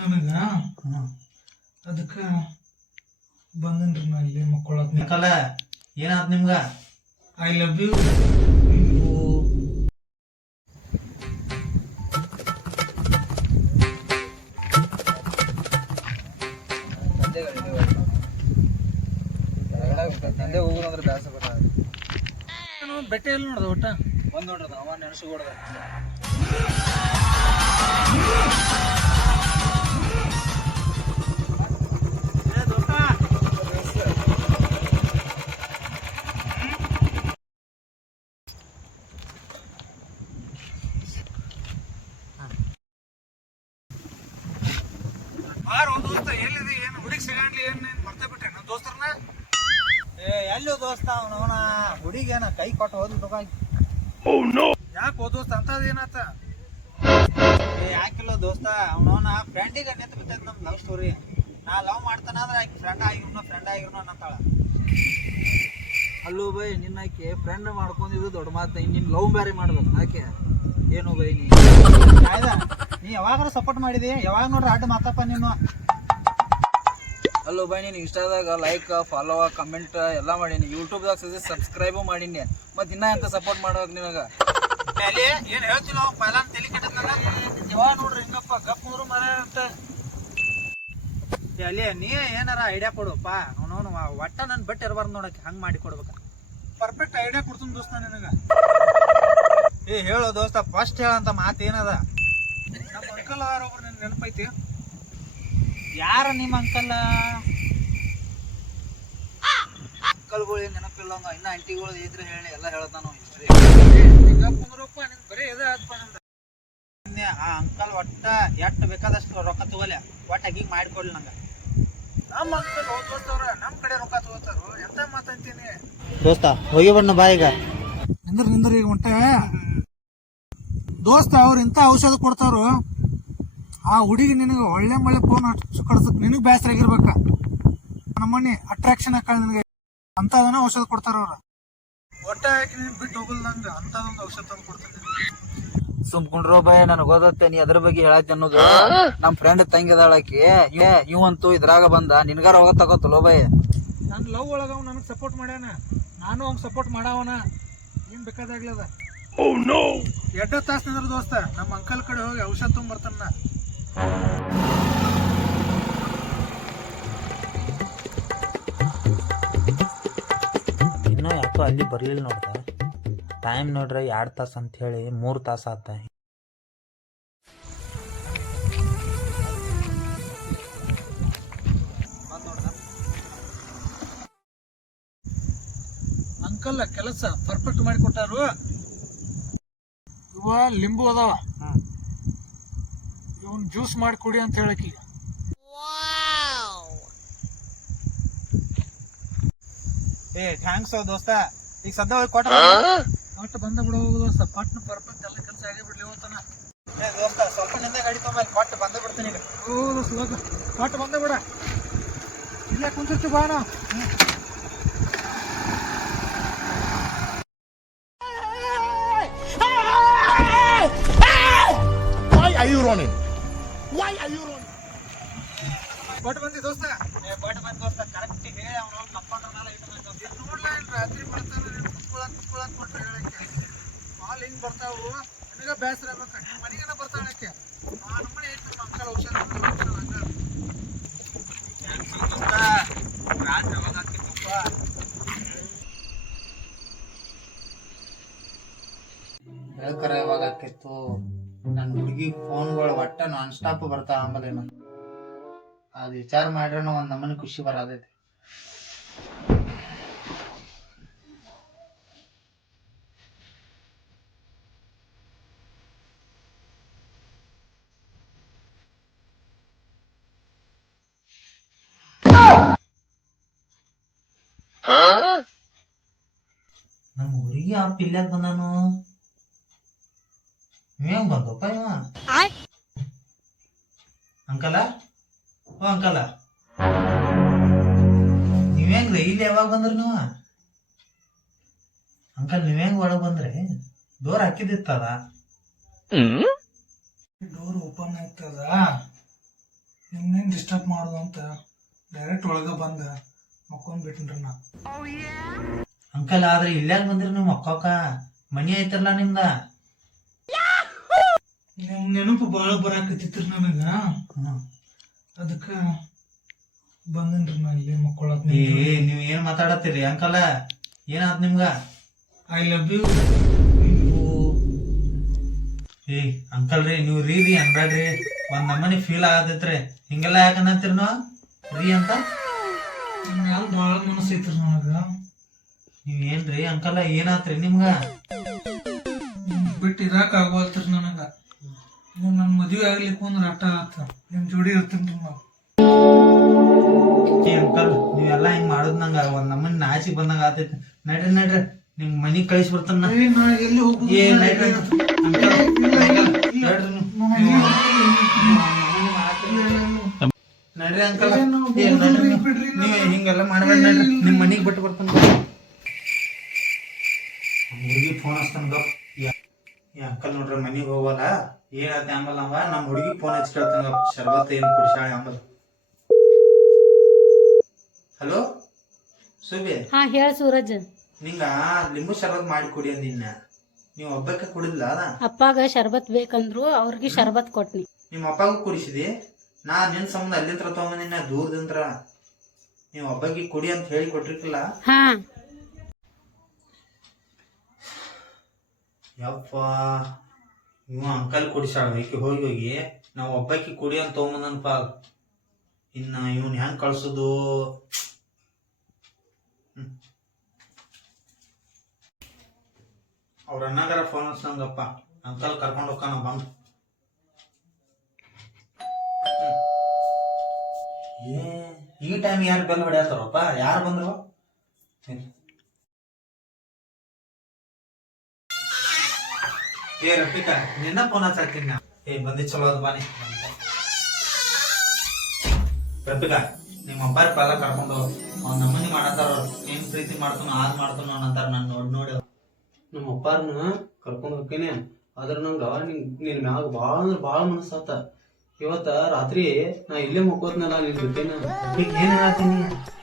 ನನಗ ಹ್ಮ್ ಅದಕ್ಕ ಬಂದನ್ರಿ ನಾ ಇಲ್ಲಿ ಮಕ್ಕಳತ್ ನಿಕಲ ಏನಾತ್ ನಿಮ್ಗ ಐ ಲವ್ ಯು ತಂದೆ ಹೋಗುದಂದ್ರೆ ಬ್ಯಾಸ ಬರ ಬೆಟ್ಟ ಎಲ್ಲಿ ನೋಡ್ದ ಒಟ್ಟ? ಬಂದ್ ನೋಡ್ರದ ಅವ ನೆನಸು ಕೊಡ್ದ ಹುಡುಗಿ ಸಿಗಂಡ್ಲಿ ಏನ್ ಮರ್ತ ಬಿಟ್ರೆ ನನ್ನ ದೋಸ್ತರನ್ನ? ಏ ಎಲ್ಲೋ ದೋಸ್ತ ಅವನವನ ಹುಡುಗೇನ ಕೈ ಕೊಟ್ಟು ಹೋದ್ ತಗೋ. ಯಾಕೆ ಓ ದೋಸ್ತ ಅಂತದ್ ಏನಾತ? ಏ ಯಾಕಿಲ್ಲ ದೋಸ್ತ ಅವನವನ ಫ್ರೆಂಡಿಗೆ ನೆತ್ ಬಿಟ್ಟದ ನಮ್ ಲವ್ ಸ್ಟೋರಿ ನಾ ಲವ್ ಮಾಡ್ತಾನಾದ್ರ ಆಕೆ ಫ್ರೆಂಡ್ ಆಗಿರ್ನೋ ಫ್ರೆಂಡ್ ಆಗಿರ್ನೋ ಅಂತಾಳ ಅಲ್ಲೋ ಬೈ ನಿನ್ನ ಆಕೆ ಫ್ರೆಂಡ್ ಮಾಡ್ಕೊಂಡಿದ್ದು ದೊಡ್ಡ ಮಾತು. ನಿನ್ ಲವ್ ಬ್ಯಾರೆ ಮಾಡ್ಬೇಕು ಆಕೆ. ಏನು ಬೈ ನೀ? ಆಯ್ದ ನೀ ಯಾವಾಗಾರ ಸಪೋರ್ಟ್ ಮಾಡಿದಿ? ಯಾವಾಗ ನೋಡ್ರಿ ಅಡ್ಡ ಮಾತಪ್ಪ ನೀನು? ಅಲ್ಲೋ ಬಾಯ್ ನೀನು ಇನ್ಸ್ಟಾದಾಗ ಲೈಕ್ ಫಾಲೋ ಕಮೆಂಟ್ ಎಲ್ಲ ಮಾಡೀನಿ. ಯೂಟ್ಯೂಬ್ದಾಗ ಸಜೆಸ್ಟ್ ಸಬ್ಸ್ಕ್ರೈಬು ಮಾಡೀನಿ. ಮತ್ತು ಇನ್ನೂ ಎಂತ ಸಪೋರ್ಟ್ ಮಾಡೋದು ನಿನಗ? ಏನು ಹೇಳ್ತಿಲ್ಲ ನೋಡ್ರಿ ಹಿಂಗಪ್ಪ, ಗಪ್ ಮೂರು ಮರ ಅಂತ. ಅಲ್ಲಿ ನೀ ಏನಾರ ಐಡಿಯಾ ಕೊಡುಪ್ಪ ಅವನವನು ಒಟ್ಟ ನನ್ ಬಟ್ಟೆ ಇರಬಾರ್ದು ನೋಡಕ್ಕೆ, ಹಂಗ್ ಮಾಡಿ ಕೊಡ್ಬೇಕ. ಪರ್ಫೆಕ್ಟ್ ಐಡಿಯಾ ಕೊಡ್ತೀನಿ ದೋಸ್ತ ನಿನಗ. ಏ, ಹೇಳೋ ದೋಸ್ತ ಫಸ್ಟ್ ಹೇಳಂತ ಮಾತು ಏನದ? ನಮ್ಮ ಅಂಕಲ್ ಒಬ್ರು ನಿನ್ ನೆನಪೈತಿ? ಯಾರ ನಿಮ್ಮ ಅಂಕಲ್? ಅಂಕಲ್ಗಳು ನೆನಪಿಲ್ಲ ಅಂಗ ಇನ್ನ ಆಂಟಿಗಳು ಇದ್ರೆ ಹೇಳಿ, ಎಲ್ಲ ಹೇಳ್ತಾನ ಆ ಅಂಕಲ್ ಒಟ್ಟ ಎಷ್ಟ್ ಬೇಕಾದಷ್ಟು ರೊಕ್ಕ ತಗೋಲೆ. ಒಟ್ಟ ಹೀಗ್ ಮಾಡಿಕೊಡ್ಲಿ ನಂಗ. ನಮ್ಮ ಅಂಕಲ್ ಹೋದ್ ದೋಸ್ತವ್ರ ನಮ್ ಕಡೆ ರೊಕ್ಕ ತಗೋತಾರು? ಎಂತ ಮಾತಂತೀನಿ ದೋಸ್ತ, ಹೋಗಿ ಬಣ್ಣ ಬಾ ನಿಂದ್ರ ನಿಂದ್ರ ಈಗ ಉಂಟ ದೋಸ್ತ, ಅವ್ರ ಇಂತ ಔಷಧ ಕೊಡ್ತಾರು? ಆ ಹುಡುಗಿ ನಿನಗೆ ಒಳ್ಳೆ ಮಳೆ ಫೋನ್ ಹಚ್ಚಿ ಕಳ್ಸಕ್ ನಿನಗ್ ಬೇಸರ ಆಗಿರ್ಬೇಕ. ನಮ್ಮನೆ ಅಟ್ರಾಕ್ಷನ್ ಹಾಕಳ ನಿನಗೆ ಅಂತದನ್ನ ಔಷಧ ಕೊಡ್ತಾರ ಅವ್ರ. ಒಟ್ಟ ಹಾಕಿ ನೀನ್ ಬಿಟ್ಟು ಹೋಗಲ್ದಂಗ ಅಂತದೊಂದು ಔಷಧ ತಂದು ಕೊಡ್ತೀನಿ. ಸುಮ್ಕೊಂಡ್ರೋ ಭಯ ನನಗೆ ಓದತ್ತೆ ನೀ ಅದ್ರ ಬಗ್ಗೆ ಹೇಳತ್ತೆ ಅನ್ನೋದು. ನಮ್ ಫ್ರೆಂಡ್ ತಂಗಿದಾಳಕಿ ಏ ಇವಂತೂ ಇದ್ರಾಗ ಬಂದ ನಿನ್ಗಾರ ಹೋಗ ತಗೋತಲೋ ಭಯ ನನ್ ಲವ್ ಒಳಗ ಅವ್ನು ನನಗೆ ಸಪೋರ್ಟ್ ಮಾಡ್ಯಾನ. ನಾನು ಅವ್ನ್ ಸಪೋರ್ಟ್ ಮಾಡವನ. ಏನ್ ಬೇಕಾದಾಗ್ಲದ ಎಡ್ಡ ತಾಸ್ ನಿಂದ್ರ ದೋಸ್ತ ನಮ್ಮ ಅಂಕಲ್ ಕಡೆ ಹೋಗಿ ಔಷಧ ತೊಗೊಂಬರ್ತಾನ. ಇನ್ನೂ ಯಾಕೋ ಅಲ್ಲಿ ಬರಲಿಲ್ಲ ನೋಡ್ದ? ಟೈಮ್ ನೋಡ್ರಿ ಎರಡು ತಾಸು ಅಂತ ಹೇಳಿ ಮೂರು ತಾಸು ಆತ. ಅಂಕಲ್, ಕೆಲಸ ಪರ್ಫೆಕ್ಟ್ ಮಾಡಿ ಕೊಟ್ಟಾರು. ಇವ ಲಿಂಬು ಅದಾವ. ಇವನ್ ಜ್ಯೂಸ್ ಮಾಡಿ ಕುಡಿ ಅಂತ ಹೇಳಕ್ಕೆ ಏ ಥ್ಯಾಂಕ್ಸ್ ದೋಸ್ತ. ಈಗ ಸದ್ಯ ಹೋಗಿ ಕೊಟ್ಟ ಕೊಟ್ಟು ಬಂದ ಬಿಡ ದೋಸ್ತ. ಪಟ್ನ ಪರ್ಫೆಕ್ಟ್ ಎಲ್ಲ ಕೆಲಸ ಆಗಿ ಬಿಡ್ಲಿ ಹೋಗ್ತಾನ ಏ ದೋಸ್ತ ಸ್ವಲ್ಪ ನಿಂದ ಗಾಡಿ ತೊಗೊಂಬಲ್ಲಿ ಕೊಟ್ಟು ಬಂದ ಬಿಡ್ತೀನಿ ಈಗ. ಓ ದೋಸ್ತ ಕೊಟ್ಟು ಬಂದ ಬಿಡ. ಇಲ್ಲೇ ಕುಂತಿರ್ತೀವಿ ಬಾ ಬೇಸರ ಆಗ್ಬೇಕ. ನಮ್ಮ ದೋಸ್ತ ರಾತ್ರಿ ಯಾವಾಗ ನನ್ನ ಹುಡುಗಿ ಫೋನ್ಗಳು ಒಟ್ಟ ನಾನ್ ಸ್ಟಾಪ್ ಬರ್ತಾ ಆಮೇಲೆ ಅದು ವಿಚಾರ ಮಾಡ್ರೆ ಒಂದ್ ನಮ್ಮನೆ ಖುಷಿ ಬರೋದೈತಿ ನಮ್ಮ ಊರಿಗೆ ಆ ಪಿಲ್ಲಾಗ ಬಂದಾನು? ಹೆಂಗ್ ಬಂದಪ್ಪ ಇವ. ಅಂಕಲ? ಓ, ಅಂಕಲ. ನೀವೇಂಗ್ರ ಇಲ್ಲಿ ಯಾವಾಗ ಬಂದ್ರಿ ನೀವು? ಅಂಕಲ್ ನೀವೇಂಗ್ ಒಳಗ್ ಬಂದ್ರಿ? ಡೋರ್ ಹಾಕಿದಿತ್ತದ ಡೋರ್ ಓಪನ್ ಆಯ್ತದ. ನಿಮ್ನೇನು ಡಿಸ್ಟರ್ಬ್ ಮಾಡೋದು ಅಂತ ಡೈರೆಕ್ಟ್ ಒಳಗೆ ಬಂದ. ಮಕ್ಕೊಂಡ್ ಬಿಟ್ಟಿನ್ರಿ ನಾ ಅಂಕಲ್ ಆದ್ರೆ ಇಲ್ಲಾಗ ಬಂದ್ರಿ ನೀವು ಅಕ್ಕ ಮನಿ ಐತ್ರಲ್ಲ ನಿಮ್ದ? ನಿಮ್ ನೆನಪು ಭಾಳ ಬರಾಕತ್ತಿತ್ರಿ ನನಗ. ಅದಕ್ಕೆ ಬಂದನ್ರಿ ನಾ ಇಲ್ಲಿ ಮಕ್ಕೊಳಕ್ ಏ ನೀವ್ ಏನ್ ಮಾತಾಡತ್ತೀರಿ ಅಂಕಲ್? ಏನಾದ್ ನಿಮ್ಗ? ಐ ಲವ್ ಯು ಏ ಅಂಕಲ್ ರೀ ನೀವು ರೀ ರೀ ಅನ್ಬೇಡ್ರಿ ಒಂದ್ ನಮ್ಮನಿ ಫೀಲ್ ಆಗತೈತ್ರಿ ಹಿಂಗೆಲ್ಲ ಯಾಕೆ ಅನ್ನತ್ತೀರಿ ನಾವು ರೀ ಅಂತ? ಮ್ಯಾಲ ಭಾಳ ಮನಸ್ಸು ಐತ್ರಿ ನನಗ. ನೀವ್ ಅಂಕಲ್ಲ ಅಂಕಲ್ ಏನಾತ್ರಿ ನಿಮ್ಗ? ನಿಮ್ ಬಿಟ್ಟು ಇರಾಕ ಆಗೋಲ್ತ್ರಿ ನನಗ. ನೀವು ನನ್ನ ಮದುವೆ ಆಗ್ಲಿಕ್ಕೆ ಒಂದು ರಟ್ಟ ಆತ. ನಿಮ್ ಜೋಡಿ ಇರ್ತೀನಿ ಏ ಅಂಕಲ್ ನೀವೆಲ್ಲ ಹಿಂಗ್ ಮಾಡೋದ್ ನಂಗ ಒಂದ್ ನಮ್ಮನ್ ನಾಚಿ ಬಂದಂಗ ಆತೈತಿ ನಡ್ರಿ ನಡ್ರಿ. ನಿಮ್ ಮನಿಗ್ ಕಳಿಸಿ ಬರ್ತಾನ ಏ ನಾ ಎಲ್ಲಿ ಏ ನಡ್ರಿ ಅಂಕಲ್. ನಡ್ರಿ ನೀವು. ನಡ್ರಿ ಅಂಕಲ್. ಹಿಂಗೆಲ್ಲ ಮಾಡ್ಬೇಡ ನಡ್ರಿ. ನಿಮ್ ಮನಿಗ್ ಬಿಟ್ಟು ಬರ್ತಾನ. ಫೋನ್ ಹಚ್ತಾನ ಈ ಅಂಕಲ್ ನೋಡ್ರಿ ಮನಿಗ್ ಹೋಗಲ್ಲ ಏನಾತ ಆಂಬಲ್ ಅವ ನಮ್ಮ ಹುಡುಗಿ ಫೋನ್ ಹಚ್ಚಿ ಕೇಳ್ತಾನ ಶರ್ಬತ್ ಏನ್ ಕುಡಿಸಾಳೆ ಆಂಬಲ್ ಹಲೋ ಸುಬಿ? ಹಾ ಹೇಳ ಸೂರಜ್. ನಿಂಗ ಲಿಂಬು ಶರ್ಬತ್ ಮಾಡಿ ಕುಡಿ ಅಂದಿನ ನೀವು ಒಬ್ಬಕ್ಕೆ ಕುಡಿದಿಲ್ಲ ಅದ? ಅಪ್ಪಾಗ ಶರ್ಬತ್ ಬೇಕಂದ್ರು ಅವ್ರಿಗೆ ಶರ್ಬತ್ ಕೊಟ್ನಿ. ನಿಮ್ಮ ಅಪ್ಪಾಗ ಕುಡಿಸಿದಿ? ನಾ ನಿನ್ ಸಂಬಂಧ ಅಲ್ಲಿಂತ್ರ ತಗೊಂಬಂದಿನ ದೂರದಿಂತ್ರ. ನೀವು ಒಬ್ಬಗೆ ಕುಡಿ ಅಂತ ಹೇಳಿ ಕೊಟ್ಟಿರ್ಕಿಲ್ಲ ಹಾ. ಯಪ್ಪ ಇವ ಅಂಕಲ್ ಕುಡಿಸಾಳ ಈಕಿ ಹೋಗಿ ಹೋಗಿ. ನಾವು ಒಬ್ಬಾಕಿ ಕುಡಿ ಅಂತ ತಗೊಂಬಂದನಪ್ಪ ಇನ್ನ ಇವನ್ ಹೆಂಗ್ ಕಳ್ಸುದು. ಅವ್ರ ಅಣ್ಣಗಾರ ಫೋನ್ ಹಚ್ಚಂಗಪ್ಪ ಅಂಕಲ್ ಕರ್ಕೊಂಡು ಹೋಗ್ಕಾನ ಬಂದು. ಈ ಟೈಮ್ ಯಾರು ಬೆಲ್ ಹೊಡ್ಯಾತಾರಪ್ಪ? ಯಾರು ಬಂದ್ರು? ಏ ರಫಿಕಾ ನಿನ್ನ ಫೋನ್ ಹಚ್ಚಾಕ್ತೀನಿ ನಾ ಏ ಬಂದಿ ಚಲೋ ಅದ ಬಾನಿ ರಫಿಕಾ ನಿಮ್ಮ ಅಪ್ಪಾರ ಪಾಲ ಕರ್ಕೊಂಡು ಅವ್ನ ನಮ್ಮನಿ ಮಾಡತ್ತಾರ ಏನ್ ಪ್ರೀತಿ ಮಾಡ್ತಾನ ಆದ್ ಮಾಡ್ತಾನ ಅನ್ನತ್ತಾರ ನಾನು ನೋಡಿ ನೋಡಿ ನಮ್ಮ ಅಪ್ಪಾರನ್ನ ಕರ್ಕೊಂಡು ಹೋಗ್ತೀನಿ. ಆದ್ರ ನಂಗ ನಿನ್ ನಿನ್ ಮ್ಯಾಗ ಬಾಳ ಅಂದ್ರ ಬಾಳ ಮನಸ್ಸಾತ ಇವತ್ತ ರಾತ್ರಿ ನಾ ಇಲ್ಲೇ ಮುಕ್ಕೋತ್ನಲ್ಲ ನಿನ್ ಜೊತೆನ. ಈಗ ಏನ್ ಹೇಳತ್ತೀನಿ?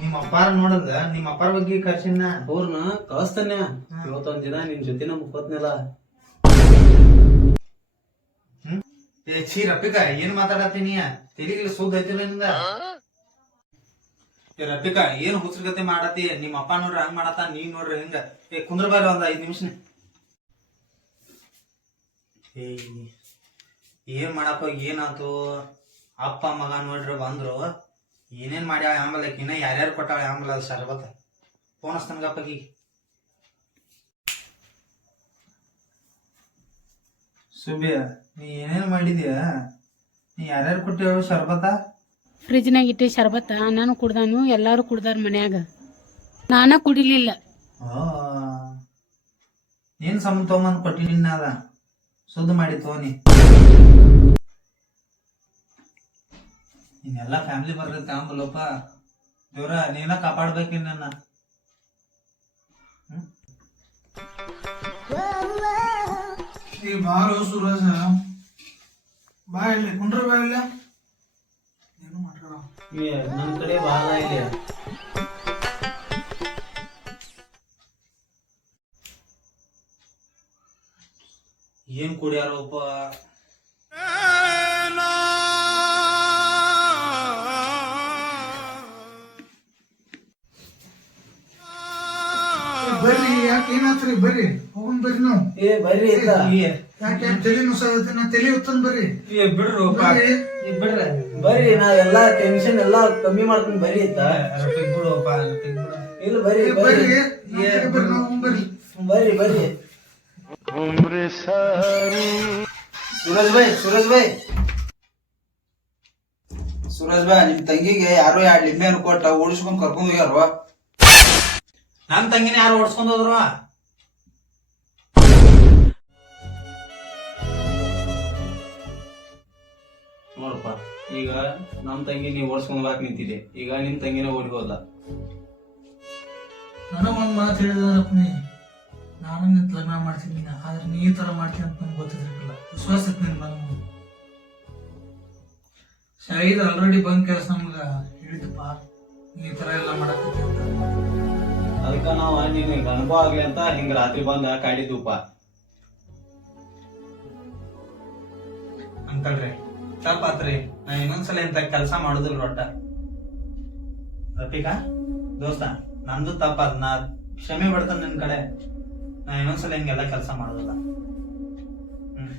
ನಿಮ್ಮ ಅಪ್ಪಾರ ನೋಡದ ನಿಮ್ಮ ಅಪ್ಪಾರ ಬಗ್ಗೆ ಕರ್ಸಿನ. ಅವ್ರನ್ನ ಕಳಿಸ್ತಾನೆ. ಇವತ್ತೊಂದ್ ದಿನ ನಿನ್ ಜೊತೆನ ಮುಕ್ಕೋತ್ನಲ್ಲ. ಏ ಛೀ ರಫಿಕಾ ಏನ್ ಮಾತಾಡತ್ತೀನಿ ತೆಲಿಗಿಲ್ಲ ಸುದ್ದ ಐತಿಲ್ಲ ನಿಂದ? ಏ ರಫಿಕಾ ಏನ್ ಹುಚ್ಚರ್ಗತೆ ಮಾಡತಿ ನಿಮ್ಮ ಅಪ್ಪ ನೋಡ್ರಿ ಹಂಗ್ ಮಾಡತ್ತ ನೀ ನೋಡ್ರಿ ಹಿಂಗ? ಏ ಕುಂದ್ರ ಬಾರ ಒಂದ್ ಐದ್ ನಿಮಿಷ ಏ ಏನ್ ಮಾಡಪ್ಪ ಏನಾತು ಅಪ್ಪ ಮಗ ನೋಡ್ರಿ ಬಂದ್ರು. ಏನೇನ್ ಮಾಡ್ಯಾವ ಆಮೇಲೆ? ಇನ್ನ ಯಾರ್ಯಾರು ಕೊಟ್ಟಾವ ಆಮೇಲೆ ಅದು ಸರ್ಬತ್ತ ಫೋನ್ ಹಚ್ತಾನಗಪ್ಪಗಿ ಸುಬ್ಯ ನೀ ಏನೇನು ಮಾಡಿದ್ಯಾ? ನೀ ಯಾರ್ಯಾರು ಕೊಟ್ಟಿರೋ ಶರ್ಬತ? ಫ್ರಿಜ್ನಾಗ ಇಟ್ಟಿ ಶರ್ಬತ್ತ ನಾನು ಕುಡ್ದಾನು ಎಲ್ಲಾರು ಕುಡ್ದಾರ ಮನ್ಯಾಗ. ನಾನ ಕುಡಿಲಿಲ್ಲ. ಏನ್ ಸಂಬಂಧ ತಗೊಂಬಂದ್ ಕೊಟ್ಟಿನ ಅದ? ಸುದ್ದ ಮಾಡಿ ತೋನಿ. ಇನ್ನೆಲ್ಲ ಫ್ಯಾಮಿಲಿ ಬರ್ತೈತೆ ಆಂಬಲಪ್ಪ ದೇವ್ರ ನೀನ ಕಾಪಾಡ್ಬೇಕಿನ್ನ ನನ್ನ. ಈ ಬಾರೋ ಸೂರಜ ಬಾ ಇಲ್ಲಿ ಕುಂಡ್ರ ಬಾ ಇಲ್ಲ ಏನು ಮಾಡ್ತಾರ ನನ್ನ ನನ್ ಕಡೆ ಬಾಲ ಇದೆ. ಏನ್ ಕುಡಿಯಾರಪ್ಪ? ಬರ್ರಿ ಯಾಕೆ ಏನಾತ್ರಿ ಬರ್ರಿ ನಾವು ಏ ಬರ್ರಿ ಇತ್ತ. ಯಾಕೆ ತಲೆ ನುಸಾದತ್ತೆ ನಾ ತಲೆ ಹೊತ್ತನ್ ಬರ್ರಿ. ಬಿಡ್ರು ಬರ್ರಿ. ಬಿಡ್ರ. ಬರ್ರಿ ನಾ ಎಲ್ಲಾ ಟೆನ್ಷನ್ ಎಲ್ಲಾ ಕಮ್ಮಿ ಮಾಡ್ತೀನಿ ಬರ್ರಿ ಇತ್ತ ಬಿಡು ಇಲ್ಲ ಬರ್ರಿ ಏ, ಬರ್ರಿ. ಬರ್ರಿ ನಮ್ ಕಡೆ ಬರ್ರಿ ನಾವು ಬರ್ರಿ. ಬರ್ರಿ ಬರ್ರಿ. ಸೂರಜ್ ಭಾಯ್ ಸೂರಜ್ ಭಾಯ್. ಸೂರಜ್ ಭಾಯ್ ನಿಮ್ ತಂಗಿಗೆ ಯಾರು ಎರಡು ಲಿಂಬೆ ಹಣ್ಣು ಕೊಟ್ಟ ಓಡಿಸ್ಕೊಂಡ್ ಕರ್ಕೊಂಡ್ ಹೋಗ್ಯಾರ? ನನ್ ತಂಗಿನ ಯಾರು ಓಡಿಸ್ಕೊಂಡ್ ಹೋದ್ರು? ನೋಡಪ್ಪ ಈಗ ನಮ್ಮ ತಂಗಿ ನೀವು ಓಡಿಸ್ಕೊಂಡ್ ಹೋಗಾಕ್ ನಿಂತಿದೆ ಈಗ ನಿನ್ ತಂಗಿನ ಓಡಿಗೋಲ್ಲ ನನಗೊಂದು ಮಾತು ಹೇಳಿದಾರಪ್ಪನಿ ನಾನು ನಿಂತ ಲಗ್ನ ಮಾಡ್ತೀನಿ ಆದ್ರೆ ನೀ ಈ ತರ ಮಾಡ್ತೀನಿ ಅಂತ ನನ್ಗೆ ಗೊತ್ತಿದ್ರಿಲ್ಲ ವಿಶ್ವಾಸ ಇತ್ತು ನಿನ್ ನಾನು ಶಾಹಿದ್ ಆಲ್ರೆಡಿ ಬಂದ್ ಕೆಲಸ ನಮ್ಗೆ ಹೇಳಿದಪ್ಪ ಈ ತರ ಎಲ್ಲ ಮಾಡಕ್ಕೆ ಅದಕ್ಕ ನಾವು ನಿನಗೆ ಅನುಭವ ಆಗ್ಲಿ ಅಂತ ಹಿಂಗ ರಾತ್ರಿ ಬಂದ ಕಾಡಿದ್ವಪ್ಪ ಅಂಕಲ್ರಿ ತಪ್ಪಾತ್ರಿ ನಾ ಇನ್ನೊಂದ್ಸಲ ಇಂತ ಕೆಲಸ ಮಾಡುದಿಲ್ಲ ಒಟ್ಟ. ರಫಿಕಾ ದೋಸ್ತ ನಂದು ತಪ್ಪಾದ ನಾ ಕ್ಷಮೆ ಬಿಡ್ತಾನೆ ನಿನ್ ಕಡೆ. ನಾ ಇನ್ನೊಂದ್ಸಲ ಹಿಂಗೆಲ್ಲ ಕೆಲಸ ಮಾಡೋದಿಲ್ಲ. ಹ್ಮ್.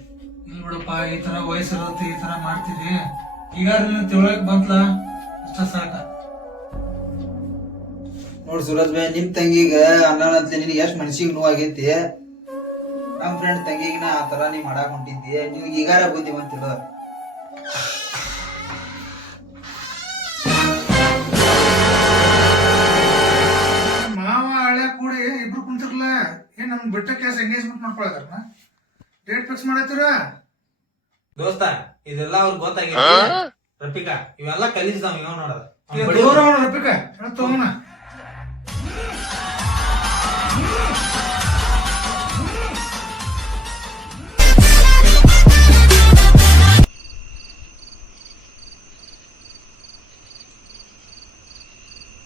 ಇಲ್ಲ ಬಿಡಪ್ಪ ಈ ತರ ವಯಸ್ಸಿರುತ್ತೆ ಈ ತರ ಮಾಡ್ತೀವಿ ಈಗ ನೀನು ತಿಳಕ್ ಬಂತ್ಲ? ಅಷ್ಟ ಸಾಕ. ನೋಡ್ ಸುರಜ್ ಭಾಯ್ ನಿಮ್ ತಂಗಿಗ ಅನ್ನನಂತ್ಲೆ ನಿನಗೆ ಎಷ್ಟ್ ಮನ್ಸಿಗೆ ನೋವಾಗೈತಿ? ನಮ್ ಫ್ರೆಂಡ್ ತಂಗಿಗಿನ ಆ ತರ ನೀ ಮಾಡಾಕ್ ಹೊಂಟಿದ್ದಿ. ನಿನ್ಗೆ ಈಗಾರ ಬುದ್ಧಿ ಬಂತಿಲ್ಲ ಮಾವ ಹಳೆ ಕೂಡಿ ಇಬ್ರು ಕುಂತಿರ್ಲ. ಏನ್ ನಮ್ ಬಿಟ್ಟ ಕೇಸ್ ಎಂಗೇಜ್ಮೆಂಟ್ ಮಾಡ್ಕೊಳತಾರ ಡೇಟ್ ಫಿಕ್ಸ್ ಮಾಡತ್ತೀರ ದೋಸ್ತ ಇದೆಲ್ಲ ಅವ್ರಿಗೆ ಗೊತ್ತಾಗಿದೆ. ರಫಿಕಾ ಇವೆಲ್ಲ ಕಲಿಸ್ದಾವ ಇವ್ ನೋಡೋದ. ರೊಪ್ಪಿಕ ತಗೋಣ.